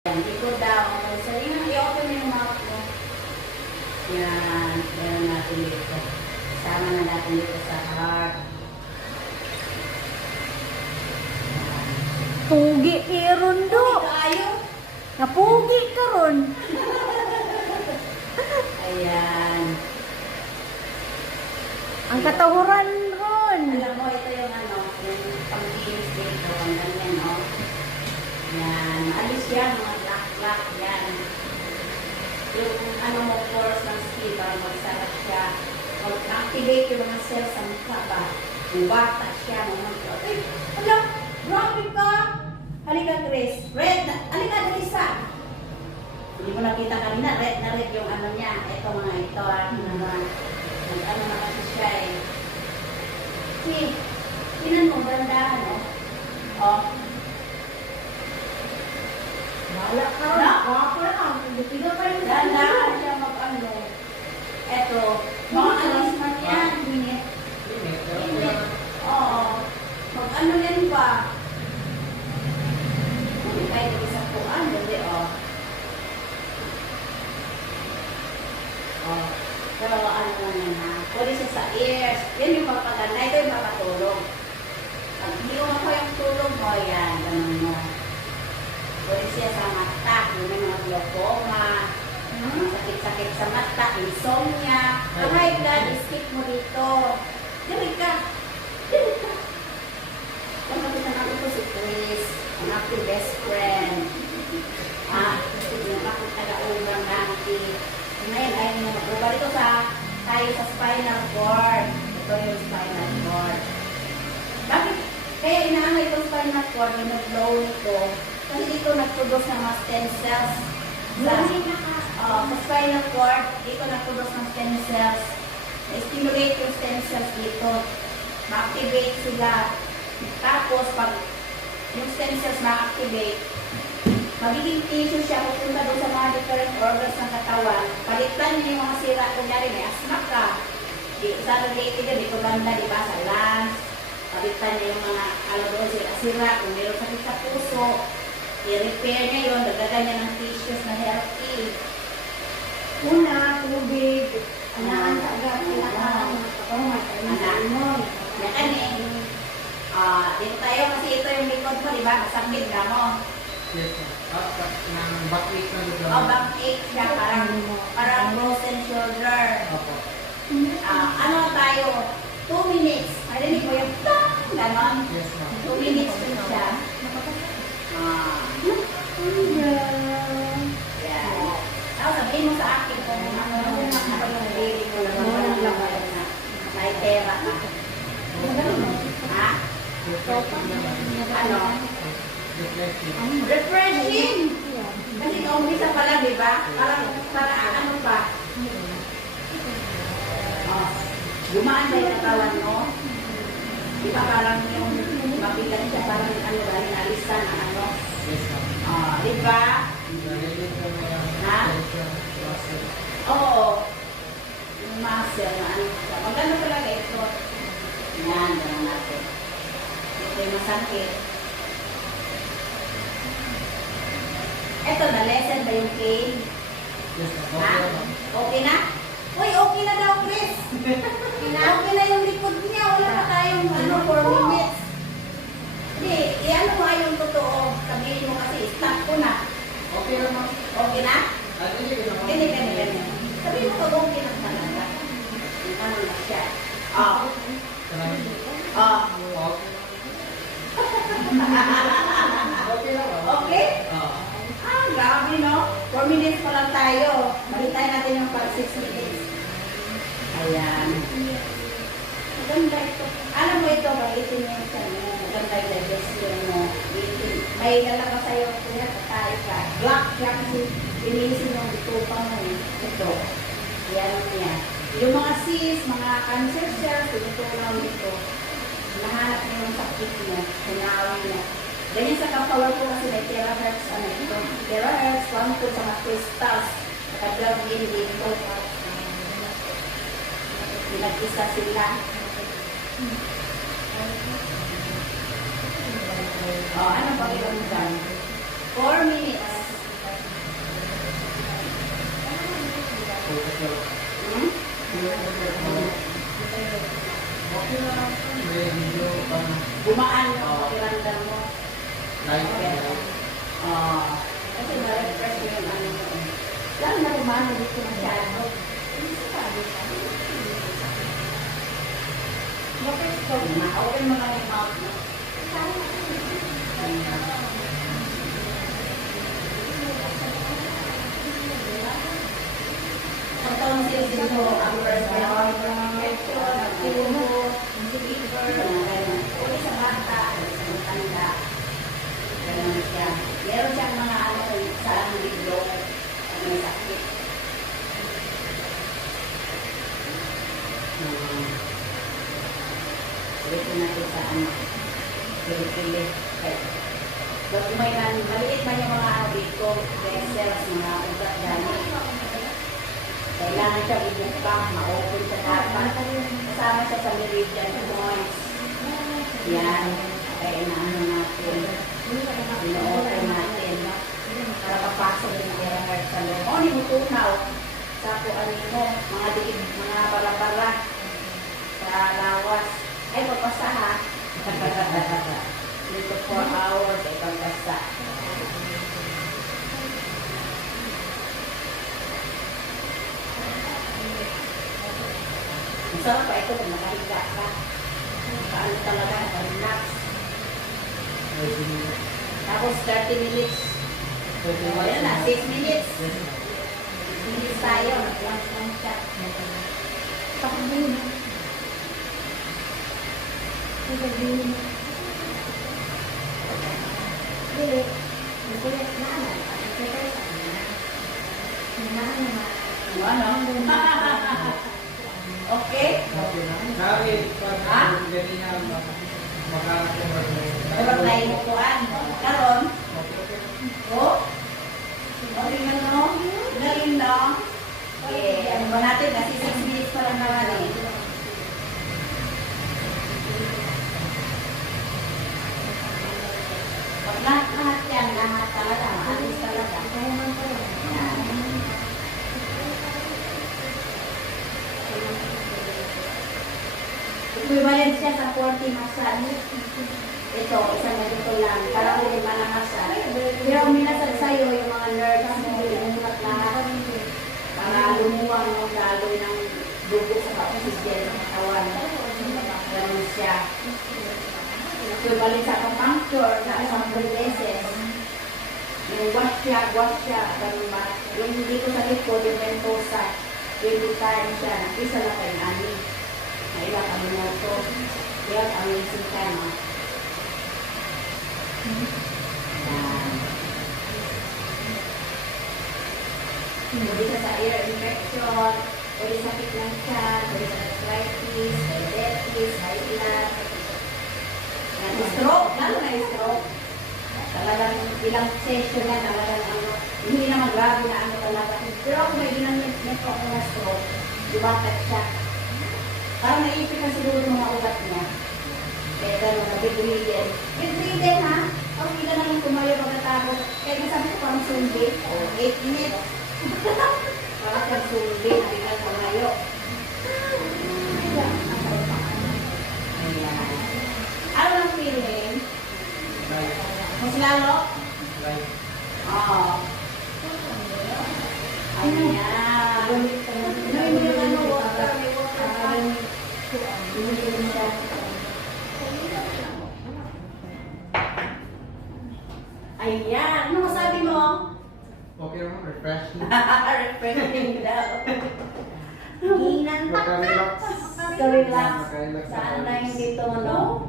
Likod daw. So, yun, i-open mo yung mouth mo. Yan. Meron natin dito. Sama na natin dito sa heart. Pugi iron do. Kayo? Napugi ka ron. Ayan. Ang katahuran ron. Alam mo, ito yung ano, yung pang-kinis dito. Ang ganyan, no? Yan. Alis yan, mga black-black yan. Yung ano mo, pores ng skin, para magsarat siya. Mag-activate yung mga cells sa mukha ba? Bumata siya, mga ay, alam, grabe ka! Halika, Chris. Red, halika, Lisa. Hindi mo nakita kanina, red na red yung ano niya. Ito mga ito, ano na kasi siya eh. See, tinan mo, bandahan, no? Oh. Wala ka. Na? Wapo na ka. Hindi pa rin. Dandahan siya mag-ano. Eto, mga alis man yan. Minit. Oo. Mag-ano yan ba? Hindi tayo isang puan. Hindi, oh. Oh. Pero ano lang yan ha. Pwede siya sa ears. Yan yung mapaganda. Ito yung makatulog. Pag hindi mo ako yung tulog mo, yan. Ganun mo. Pwede siya sa mata. Yung may mga glaucoma. Sakit-sakit sa mata. Insomnia. Ang high blood, skip mo dito. Dinig ka. Dinig ka. Pagkakitan ako po si Chris. Ang aking best friend. Yung aking taga-ugang natin. Ngayon ay mag-ubal ito tayo sa spinal cord. Ito yung spinal cord. Bakit? Kaya inaangay itong spinal cord, yung nag-blow nito. Kasi dito nag-produce ng mga stem cells. Sa spinal cord, dito nag-produce ng stem cells. Na-stimulate yung stem cells dito. Ma-activate sila. Tapos, pag yung stem cells ma-activate, magiging tissue siya, pupunta doon sa mga different organs ng katawan. Palitan niyo yung mga sira. Kunyari, may asthma ka. Sa related yun, dito banda, di ba, sa lungs. Palitan niyo yung mga, doon, sira-sira. Kung mayroon sakit sa puso, i-repair niya yun, dagdagan niya ng tissues na healthy. Una, tubig. Anaan sa agad. Anaan. Yan kanin. Dito tayo, kasi ito yung likod mo, di ba? Masakit na mo. Yes, ng backache na dito. Backache siya, parang frozen shoulder. Opo. Ano tayo? 2 minutes. Marinig mo yung tang, ganon. Yes, ma'am. 2 minutes din siya. Yeah. Tapos sabihin mo sa akin kung ano yung baby ko na may pera ka. Ha? Ano? Refreshing! Kasi kaumpisa pala, di ba? Para ano pa? Gumaan ba yung katawan mo? Di ba parang yung mabigat siya, parang ano ba, inalisan ang ano? Yes, ma'am. Di ba? Ha? Oo. Yung muscle na ano. Maganda talaga ito. Yan, gano'n natin. Ito yung masakit. Ito, na-lesson ba yung pain? Yes, ma'am. Ha? Okay, ma'am. Okay na? Uy, okay na daw, Chris. Okay na yung likod niya. Wala pa tayong 4 minutes. Hindi, i-ano mo yung totoo. Sabihin mo kasi, stop ko na. Okay na, ma'am. Okay na? Hindi ka na, ma'am. Ganyan. Sabihin mo pag okay na talaga. Ano na siya? Okay na, ma'am. Okay? Grabe, no? 4 minutes pa lang tayo. Balitay natin yung pag 6 minutes. Ayan. Maganda ito. Alam mo ito, magitin yung sa'yo. Maganda yung digestion mo. May dala ka sa'yo. Kaya patay ka. Black siya kasi linisin yung bitupa mo eh. Ito. Yan niya. Yung mga cysts, mga cancer cells, tinutulong dito. Nahanap niyo yung sakit mo. Sinawin niya. Ganyan sa katawan ko kasi may terahertz, ano ito? Terahertz, 1 to sa mga crystals. Naka-blood din dito. Nag-isa sila. Ano pa yun dyan? 4 minutes. video. Hmm? Okay lang. May video pa na. Gumaan yung pakiramdam mo. Live. Kasi ma-refresh mo yung ano mo. Lalo na kumano dito masyado. Ma-open mo lang yung mouth mo. Ang tonsil dito, ang first round, infection, tubo, fever, uli sa bata, sa matanda. Ganun siya. Meron siyang mga ano sa ano dito, may sakit. Dito natin sa ano, pili-pili. Ba't may maliit man yung mga ano dito, vessels, mga ugat dami. Kailangan siya ibukang, ma-open siya dapat. Kasama siya sa meridian points. Yan. Kaya inaano natin. Ino-open natin. Para papasok yung air heart sa loob. O, hindi mo tunaw. Sa kuan mo, mga diib, mga bara-bara. Sa lawas. Ay, papasa ha. Dito 4 hours, ay papasa. Masarap pa ito kung nakahiga ka. Paano talaga, relax. Tapos 30 minutes. O yan na, 6 minutes. 6 minutes tayo. Lunch lang siya. Pakabin. Pakabin. Dili. Nakulit na ano. Nakulit sa kanya. Nanahan naman. Ano? Okay? Sabi, Ha? ganyan makalat yung Pero tayo mo kuhan. Karon, oh? Okay na no? Galing no? Eh, ano ba natin? Kasi 6 minutes pa lang naman eh. Pag lahat yan, lahat talaga, maalis talaga. Kaya man ko lang. Yan. Equivalent siya sa 40 massage. Ito, isang ganito lang. Para kung lima na massage. Pero kung minasag sa'yo, yung mga nerves mo, lumulat lahat. Para lumuwang yung daloy ng dugo sa oxygen ng katawan. Ganun siya. Equivalent sa acupuncture, sa isang beses. Yung wash siya. Ganun ba? Yung dito sa likod, yung ventosa. 20 times siya. Isa lang kayo ani. Naiba kami mo ito. Kaya kami isang kama. Yan. Pwede siya sa ear infection, pwede sa sakit ng tiyan, pwede sa arthritis, diabetes, high blood. Yan, stroke, lalo na yung stroke. Talagang ilang session na talagang ano, hindi naman grabe na ano talaga. Pero ako may ginamit ako na stroke, dumatat siya. Parang naipit na siguro ng mga ugat niya. Eh, gano'n na, big-breeden. Big-breeden ha? Tapos hindi ka naman tumayo pagkatapos. Kaya nasabi ko parang sumbi. 8 minutes. Parang kang sumbi, hindi ka tumayo. Ayan. Ano ang feeling? Mas lalo? Oo. Ayan. Inumin mo yung ano, water. May water pa. Inumin mo siya. Ayan. Ano masabi mo? Okay naman, refreshing. Refreshing daw. Hinantak ka. Makarelax. Relax. Makarelax. Saan na yung dito, ano?